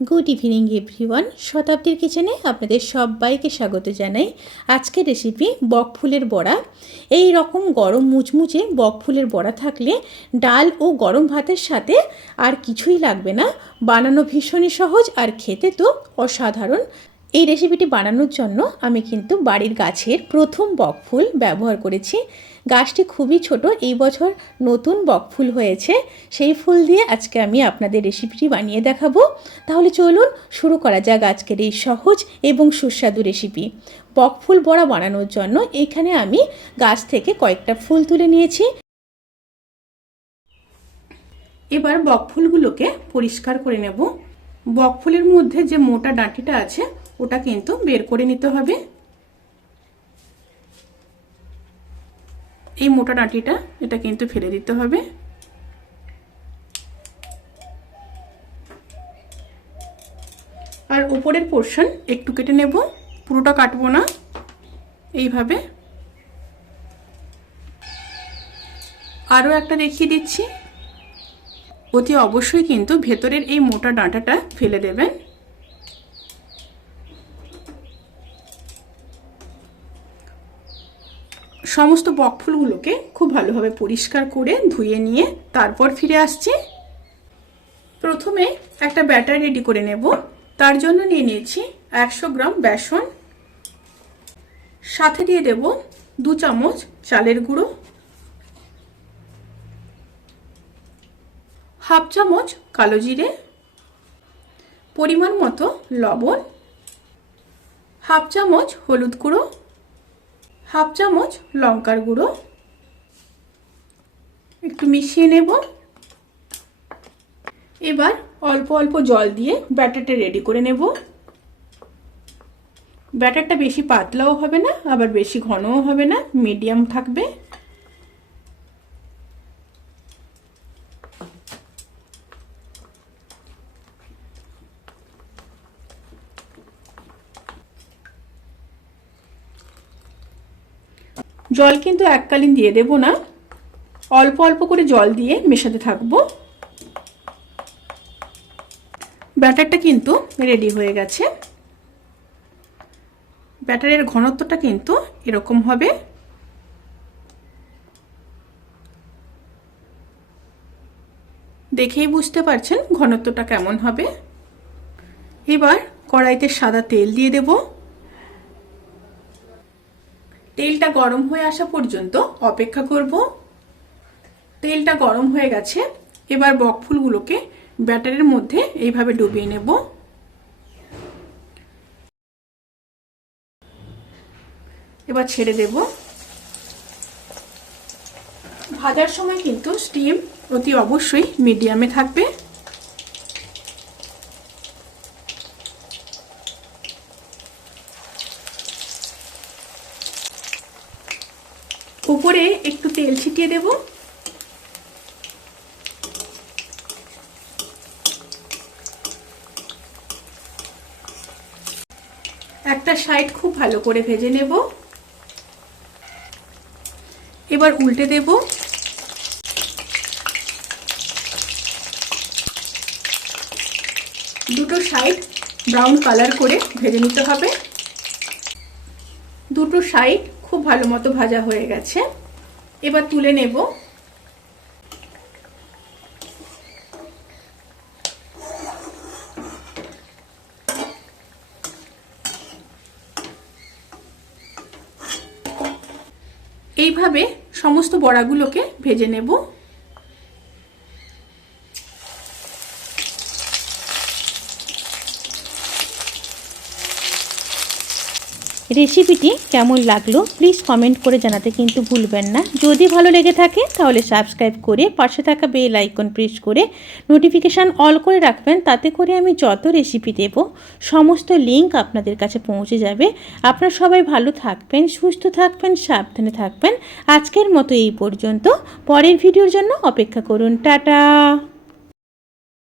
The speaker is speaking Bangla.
Good evening everyone. শতাব্দীর কিচেনে আপনাদের সবাইকে স্বাগত জানাই। আজকের রেসিপি বকফুলের বড়া। এই রকম গরম মুচমুচে বকফুলের বড়া থাকলে ডাল ও গরম ভাতের সাথে আর কিছুই লাগবে না। বানানো ভীষণই সহজ আর খেতে তো অসাধারণ। এই রেসিপিটি বানানোর জন্য আমি কিন্তু বাড়ির গাছের প্রথম বকফুল ব্যবহার করেছি। গাছটি খুবই ছোট, এই বছর নতুন বকফুল হয়েছে। সেই ফুল দিয়ে আজকে আমি আপনাদের রেসিপিটি বানিয়ে দেখাবো। তাহলে চলুন শুরু করা যাক আজকের এই সহজ এবং সুস্বাদু রেসিপি। বকফুল বড়া বানানোর জন্য এখানে আমি গাছ থেকে কয়েকটা ফুল তুলে নিয়েছি। এবার বকফুলগুলোকে পরিষ্কার করে নেব। বকফুলের মধ্যে যে মোটা ডাঁটিটা আছে ওটা কিন্তু বের করে নিতে হবে। এই মোটা ডাঁটিটা এটা কিন্তু ফেলে দিতে হবে। আর উপরের পোর্শন একটু কেটে নেব, পুরোটা কাটবো না। এইভাবে আরও একটা দেখিয়ে দিচ্ছি। অতি অবশ্যই কিন্তু ভেতরের এই মোটা ডাঁটাটা ফেলে দেবেন। সমস্ত বকফুলগুলোকে খুব ভালোভাবে পরিষ্কার করে ধুয়ে নিয়ে তারপর ফিরে আসছি। প্রথমে একটা ব্যাটার রেডি করে নেব। তার জন্য নিয়ে নিয়েছি 100 গ্রাম বেসন, সাথে দিয়ে দেব 2 চামচ চালের গুঁড়ো, হাফ চামচ কালো জিরে, পরিমাণ মতো লবণ, হাফ চামচ হলুদ গুঁড়ো, হাফ চামচ লঙ্কার গুঁড়ো। একটু মিশিয়ে নেব। এবার অল্প অল্প জল দিয়ে ব্যাটারটা রেডি করে নেব। ব্যাটারটা বেশি পাতলাও হবে না, আবার বেশি ঘনও হবে না, মিডিয়াম থাকবে। জল কিন্তু এককালীন দিয়ে দেব না, অল্প অল্প করে জল দিয়ে মেশাতে থাকবো। ব্যাটারটা কিন্তু রেডি হয়ে গেছে। ব্যাটারের ঘনত্বটা কিন্তু এরকম হবে। দেখেই বুঝতে পারছেন ঘনত্বটা কেমন হবে। এবার কড়াইতে সাদা তেল দিয়ে দেব। তেলটা গরম হয়ে আসা পর্যন্ত অপেক্ষা করব। তেলটা গরম হয়ে গেছে। এবার বকফুলগুলোকে ব্যাটারের মধ্যে এইভাবে ডুবিয়ে নেব। এবার ছেড়ে দেব। ভাজার সময় কিন্তু স্টিম অতি অবশ্যই মিডিয়ামে থাকবে। উপরে একটু তেল ছিটিয়ে দেব। একটা সাইড খুব ভালো করে ভেজে নেব। এবার উল্টে দেব। দুটো সাইড ব্রাউন কালার করে ভেজে নিতে হবে। দুটো সাইড খুব ভালো মতো ভাজা হয়ে গেছে। এবার তুলে নেব। এইভাবে সমস্ত বড়াগুলোকে ভেজে নেব। রেসিপিটি কেমন লাগলো প্লিজ কমেন্ট করে জানাতে কিন্তু ভুলবেন না। যদি ভালো লেগে থাকে তাহলে সাবস্ক্রাইব করে পাশে থাকা বেল আইকন প্রেস করে নোটিফিকেশান অল করে রাখবেন। তাতে করে আমি যত রেসিপি দেব সমস্ত লিঙ্ক আপনাদের কাছে পৌঁছে যাবে। আপনারা সবাই ভালো থাকবেন, সুস্থ থাকবেন, সাবধানে থাকবেন। আজকের মতো এই পর্যন্ত। পরের ভিডিওর জন্য অপেক্ষা করুন। টাটা।